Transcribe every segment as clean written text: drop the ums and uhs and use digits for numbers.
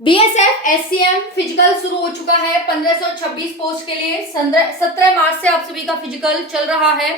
BSF SCM physical शुरू हो चुका है 1526 पोस्ट के लिए। 17 मार्च से आप सभी का फिजिकल चल रहा है।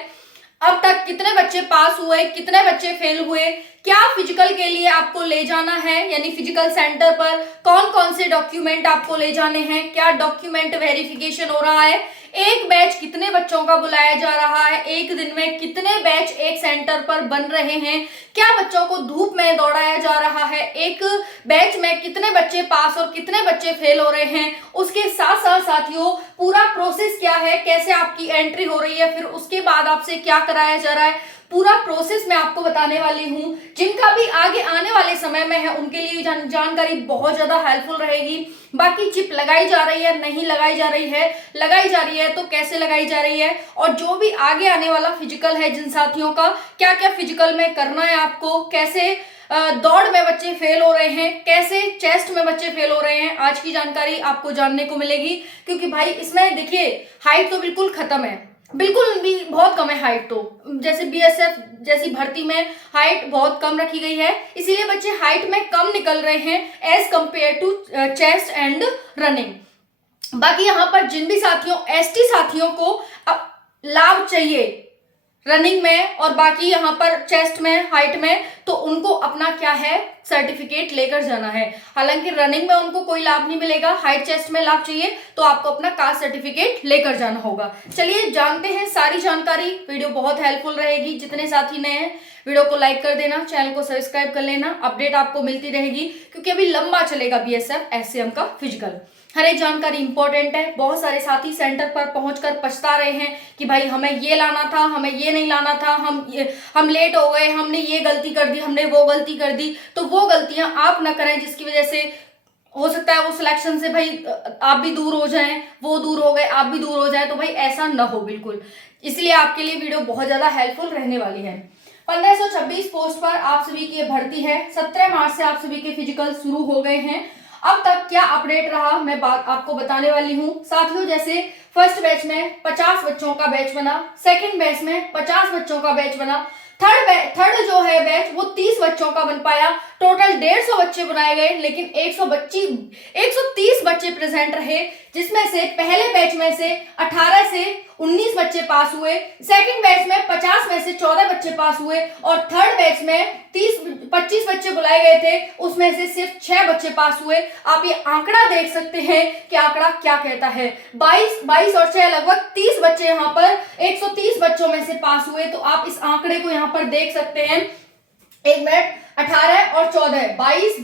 अब तक कितने बच्चे पास हुए, कितने बच्चे फेल हुए, क्या फिजिकल के लिए आपको ले जाना है, यानी फिजिकल सेंटर पर कौन कौन से डॉक्यूमेंट आपको ले जाने हैं, क्या डॉक्यूमेंट वेरिफिकेशन हो रहा है, एक बैच कितने बच्चों का बुलाया जा रहा है, एक दिन में कितने बैच एक सेंटर पर बन रहे हैं, क्या बच्चों को धूप में दौड़ाया जा रहा है, एक बैच में कितने बच्चे पास और कितने बच्चे फेल हो रहे हैं, उसके साथ साथ साथियों पूरा प्रोसेस क्या है, कैसे आपकी एंट्री हो रही है, फिर उसके बाद आपसे क्या कराया जा रहा है, पूरा प्रोसेस मैं आपको बताने वाली हूँ। जिनका भी आगे आने वाले समय में है उनके लिए जानकारी बहुत ज्यादा हेल्पफुल रहेगी। बाकी चिप लगाई जा रही है, नहीं लगाई जा रही है, लगाई जा रही है तो कैसे लगाई जा रही है, और जो भी आगे आने वाला फिजिकल है जिन साथियों का क्या क्या फिजिकल में करना है आपको, कैसे दौड़ में बच्चे फेल हो रहे हैं, कैसे चेस्ट में बच्चे फेल हो रहे हैं, आज की जानकारी आपको जानने को मिलेगी। क्योंकि भाई इसमें देखिए हाइट तो बिल्कुल खत्म है, बिल्कुल भी बहुत कम है हाइट। तो जैसे बीएसएफ जैसी भर्ती में हाइट बहुत कम रखी गई है, इसीलिए बच्चे हाइट में कम निकल रहे हैं as compare to chest and running. बाकी यहाँ पर जिन भी साथियों एसटी साथियों को अब लाभ चाहिए रनिंग में और बाकी यहाँ पर चेस्ट में हाइट में, तो उनको अपना क्या है सर्टिफिकेट लेकर जाना है। हालांकि रनिंग में उनको कोई लाभ नहीं मिलेगा, हाइट चेस्ट में लाभ चाहिए तो आपको अपना कास्ट सर्टिफिकेट लेकर जाना होगा। चलिए जानते हैं सारी जानकारी, वीडियो बहुत हेल्पफुल रहेगी। जितने साथी नए हैं वीडियो को लाइक कर देना, चैनल को सब्सक्राइब कर लेना, अपडेट आपको मिलती रहेगी क्योंकि अभी लंबा चलेगा बीएसएफ एससीएम का फिजिकल। हर एक जानकारी इंपॉर्टेंट है। बहुत सारे साथी सेंटर पर पहुंचकर पछता रहे हैं कि भाई हमें ये लाना था, हमें ये नहीं लाना था, हम लेट हो गए, हमने ये गलती कर दी, हमने वो गलती कर दी। तो वो गलतियां आप ना करें जिसकी वजह से हो सकता है वो सिलेक्शन से भाई आप भी दूर हो जाएं, वो दूर हो गए आप भी दूर हो जाएं। तो भाई ऐसा ना हो बिल्कुल, इसलिए आपके लिए वीडियो बहुत ज्यादा हेल्पफुल रहने वाली है। 1526 पोस्ट पर आप सभी की भर्ती है। 17 मार्च से आप सभी के फिजिकल शुरू हो गए हैं। अब तक क्या अपडेट रहा मैं बात आपको बताने वाली हूँ साथियों। जैसे फर्स्ट बैच में 50 बच्चों का बैच बना, सेकंड बैच में 50 बच्चों का बैच बना, थर्ड जो है बैच वो 30 बच्चों का बन पाया। टोटल 150 बच्चे बनाए गए, लेकिन 130 बच्चे प्रेजेंट रहे, जिसमें से पहले बैच में से 18 से 19 बच्चे पास हुए, सेकंड बैच में 50 में से 14 बच्चे पास हुए, और थर्ड बैच में 25 बच्चे बुलाए गए थे, उसमें से सिर्फ 6 बच्चे पास हुए। आप ये आंकड़ा देख सकते हैं कि आंकड़ा क्या कहता है। 22 और 6 लगभग 30 बच्चे यहाँ पर 130 बच्चों में से पास हुए। तो आप इस आंकड़े को यहाँ पर देख सकते हैं। एक मिनट, 18 और 14, 22,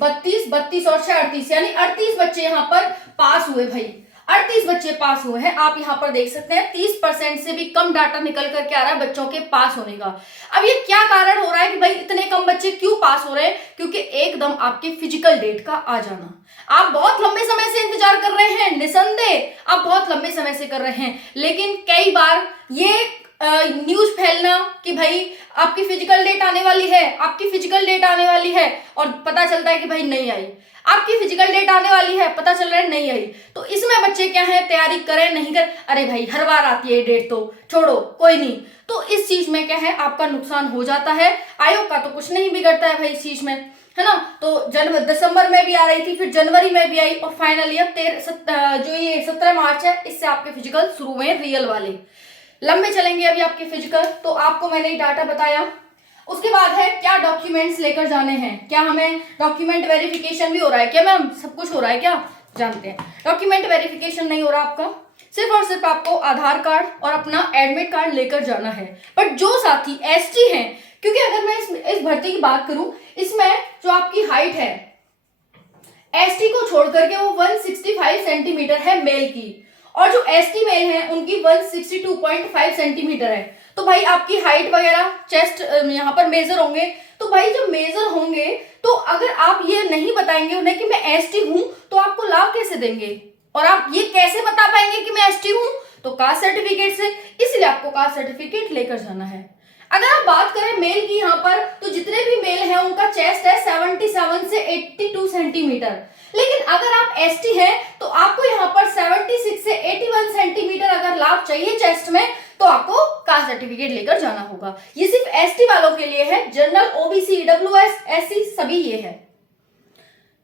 32 और 6 38, यानी 38 बच्चे यहाँ पर पास हुए। भाई 38 बच्चे पास हुए हैं, आप यहाँ पर देख सकते हैं। 30% से भी कम डाटा निकल करके आ रहा है बच्चों के पास होने का। अब ये क्या कारण हो रहा है कि भाई इतने कम बच्चे क्यों पास हो रहे हैं? क्योंकि एकदम आपके फिजिकल डेट का आ जाना। आप बहुत लंबे समय से इंतजार कर रहे हैं, निसंदेह आप बहुत लंबे समय से कर रहे हैं, लेकिन कई बार ये न्यूज फैलना कि भाई आपकी फिजिकल डेट आने वाली है, आपकी फिजिकल डेट आने वाली है, और पता चलता है कि भाई नहीं आई। आपकी फिजिकल डेट आने वाली है, पता चल रहा है नहीं आई। तो इसमें बच्चे क्या है, तैयारी करें नहीं कर, अरे भाई हर बार आती है डेट तो छोड़ो कोई नहीं। तो इस चीज में क्या है, आपका नुकसान हो जाता है। आयोग का तो कुछ नहीं बिगड़ता है भाई इस चीज में, है ना। तो दिसंबर में भी आ रही थी, फिर जनवरी में भी आई, और फाइनली अब जो ये 17 मार्च है, इससे आपके फिजिकल शुरू हुए रियल वाले। लंबे चलेंगे अभी आपके फिजिकल। तो आपको मैंने डाटा बताया। उसके बाद है क्या डॉक्यूमेंट्स लेकर जाने हैं, क्या हमें डॉक्यूमेंट वेरिफिकेशन भी हो रहा है क्या मैम, सब कुछ हो रहा है क्या, जानते हैं। डॉक्यूमेंट वेरिफिकेशन नहीं हो रहा आपका, सिर्फ और सिर्फ आपको आधार कार्ड और अपना एडमिट कार्ड लेकर जाना है। बट जो साथी एसटी हैं, क्योंकि अगर मैं इस भर्ती की बात करूं, इसमें जो आपकी हाइट है एसटी को छोड़ करके वो 165 सेंटीमीटर है मेल की, और जो एसटी मेल है उनकी 162.5 सेंटीमीटर है। तो भाई आपकी हाइट वगैरह चेस्ट यहाँ पर मेजर होंगे। तो भाई जब मेजर होंगे तो अगर आप ये नहीं बताएंगे उन्हें कि मैं एसटी हूं, तो आपको लाभ कैसे देंगे, और आप ये कैसे बता पाएंगे कि मैं एसटी हूं? तो कास्ट सर्टिफिकेट से, इसलिए आपको कास्ट सर्टिफिकेट लेकर जाना है। अगर आप बात करें मेल की यहाँ पर, तो जितने भी मेल हैं उनका चेस्ट है 77 से 82 सेंटीमीटर, लेकिन अगर आप एसटी हैं तो आपको यहाँ पर 76 से 81 सेंटीमीटर अगर लाभ चाहिए चेस्ट में, तो आपको कास्ट सर्टिफिकेट लेकर जाना होगा। ये सिर्फ एसटी वालों के लिए है, जनरल, ओबीसी, ईडब्ल्यूएस, एससी सभी ये है।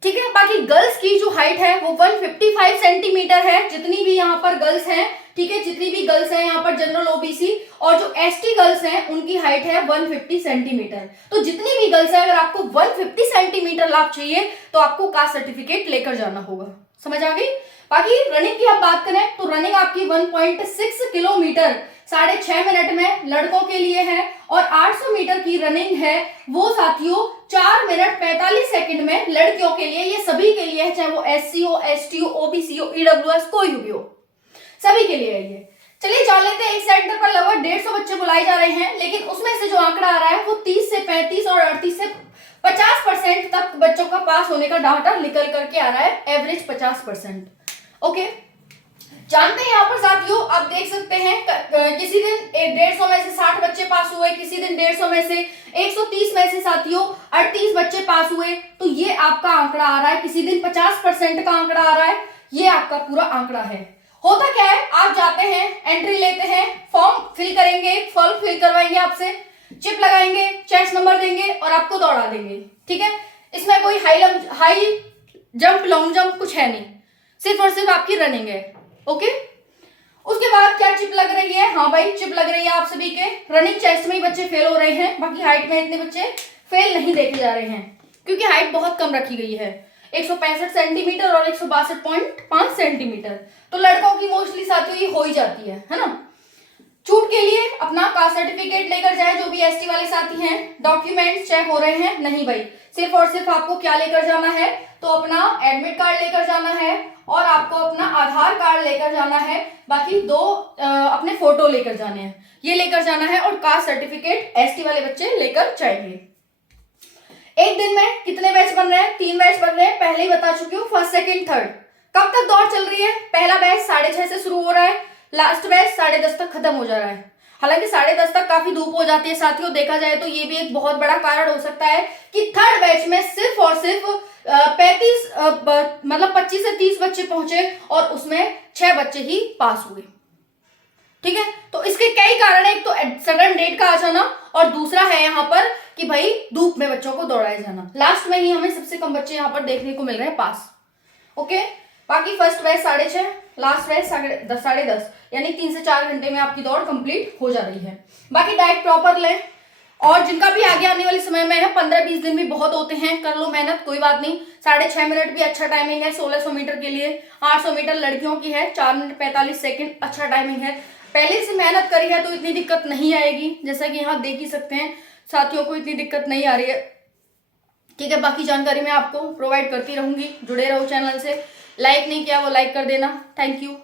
ठीक है। बाकी गर्ल्स की जो हाइट है वो 155 सेंटीमीटर है, जितनी भी यहाँ पर गर्ल्स हैं, ठीक है, जितनी भी गर्ल्स हैं यहाँ पर जनरल ओबीसी, और जो एसटी गर्ल्स हैं उनकी हाइट है 150 सेंटीमीटर। तो जितनी भी गर्ल्स है, अगर आपको 150 सेंटीमीटर लाभ चाहिए तो आपको कास्ट सर्टिफिकेट लेकर जाना होगा। समझ आ गई। बाकी रनिंग की हम बात करें तो रनिंग आपकी 1.6 किलोमीटर 6.5 मिनट में लड़कों के लिए है, और 800 मीटर की रनिंग है वो साथियों 4 मिनट 45 सेकंड में लड़कियों के लिए। ये सभी के लिए है, चाहे वो एससी हो, एसटी हो, ओबीसी हो, ईडब्ल्यूएस कोई भी हो, सभी के लिए है ये। चलिए जान लेते हैं, इस सेंटर पर लगभग 150 बच्चे बुलाए जा रहे हैं, लेकिन उसमें से जो आंकड़ा आ रहा है वो 30 से 35 और 38 से 50% तक बच्चों का पास होने का डाटा निकल करके आ रहा है, एवरेज 50%। ओके, जानते हैं यहाँ पर साथियों, आप देख सकते हैं किसी दिन 150 में से 60 बच्चे पास हुए, किसी दिन 150 में से 130 में से साथियों 38 बच्चे पास हुए। तो ये आपका आंकड़ा आ रहा है, किसी दिन 50% का आंकड़ा आ रहा है, ये आपका पूरा आंकड़ा है। होता क्या है, आप जाते हैं, एंट्री लेते हैं, फॉर्म फिल करेंगे, फॉर्म फिल करवाएंगे आपसे, चिप लगाएंगे, चेस्ट नंबर देंगे और आपको दौड़ा देंगे। ठीक है, इसमें कोई हाई जंप लॉन्ग जंप कुछ है नहीं, सिर्फ और सिर्फ आपकी रनिंग है। ओके, उसके बाद क्या चिप लग रही है? हाँ भाई, चिप लग रही है आप सभी के। रनिंग चेस्ट में ही बच्चे फेल हो रहे हैं, बाकी हाइट में इतने बच्चे फेल नहीं देखे जा रहे हैं, क्योंकि हाइट बहुत कम रखी गई है, 165 सेंटीमीटर और 162.5 सेंटीमीटर। तो लड़कों की मोस्टली साथियों ये हो ही जाती है ना। छूट के लिए अपना कास्ट सर्टिफिकेट लेकर जाए, जो भी एसटी वाले साथी हैं। डॉक्यूमेंट्स चेक हो रहे हैं? नहीं भाई, सिर्फ और सिर्फ आपको क्या लेकर जाना है, तो अपना एडमिट कार्ड लेकर जाना है और आपको अपना आधार कार्ड लेकर जाना है। बाकी दो अपने फोटो लेकर जाने हैं, ये लेकर जाना है, और कास्ट सर्टिफिकेट एसटी वाले बच्चे लेकर जाएंगे। एक दिन में कितने बैच बन रहे हैं? 3 बैच बन रहे हैं, पहले ही बता चुकी हूँ, फर्स्ट सेकंड थर्ड। कब तक दौड़ चल रही है? पहला बैच 6:30 से शुरू हो रहा है, लास्ट बैच 10:30 तक खत्म हो जा रहा है। हालांकि 10:30 तक काफी धूप हो जाती है साथियों, देखा जाए तो ये भी एक बहुत बड़ा कारण हो सकता है कि थर्ड बैच में सिर्फ और सिर्फ 25 से 30 बच्चे पहुंचे और उसमें 6 बच्चे ही पास हुए। ठीक है, तो इसके कई कारण है, एक तो सडन डेट का आ जाना, और दूसरा है यहाँ पर कि भाई धूप में बच्चों को दौड़ाया जाना। लास्ट में ही हमें सबसे कम बच्चे यहाँ पर देखने को मिल रहे हैं पास। ओके, बाकी फर्स्ट बैच 6:30, लास्ट बैच 10:30, यानी 3 से 4 घंटे में आपकी दौड़ कंप्लीट हो जा रही है। बाकी डाइट प्रॉपर लें, और जिनका भी आगे आने वाले समय में है, 15-20 दिन भी बहुत होते हैं, कर लो मेहनत, कोई बात नहीं। 6.5 मिनट भी अच्छा टाइमिंग है 1600 मीटर के लिए। 800 मीटर लड़कियों की है 4 मिनट 45 सेकेंड, अच्छा टाइमिंग है। पहले से मेहनत करी है तो इतनी दिक्कत नहीं आएगी, जैसा कि यहाँ देख ही सकते हैं साथियों को इतनी दिक्कत नहीं आ रही है। ठीक है, बाकी जानकारी मैं आपको प्रोवाइड करती रहूंगी, जुड़े रहो चैनल से। लाइक नहीं किया वो लाइक कर देना। Thank you.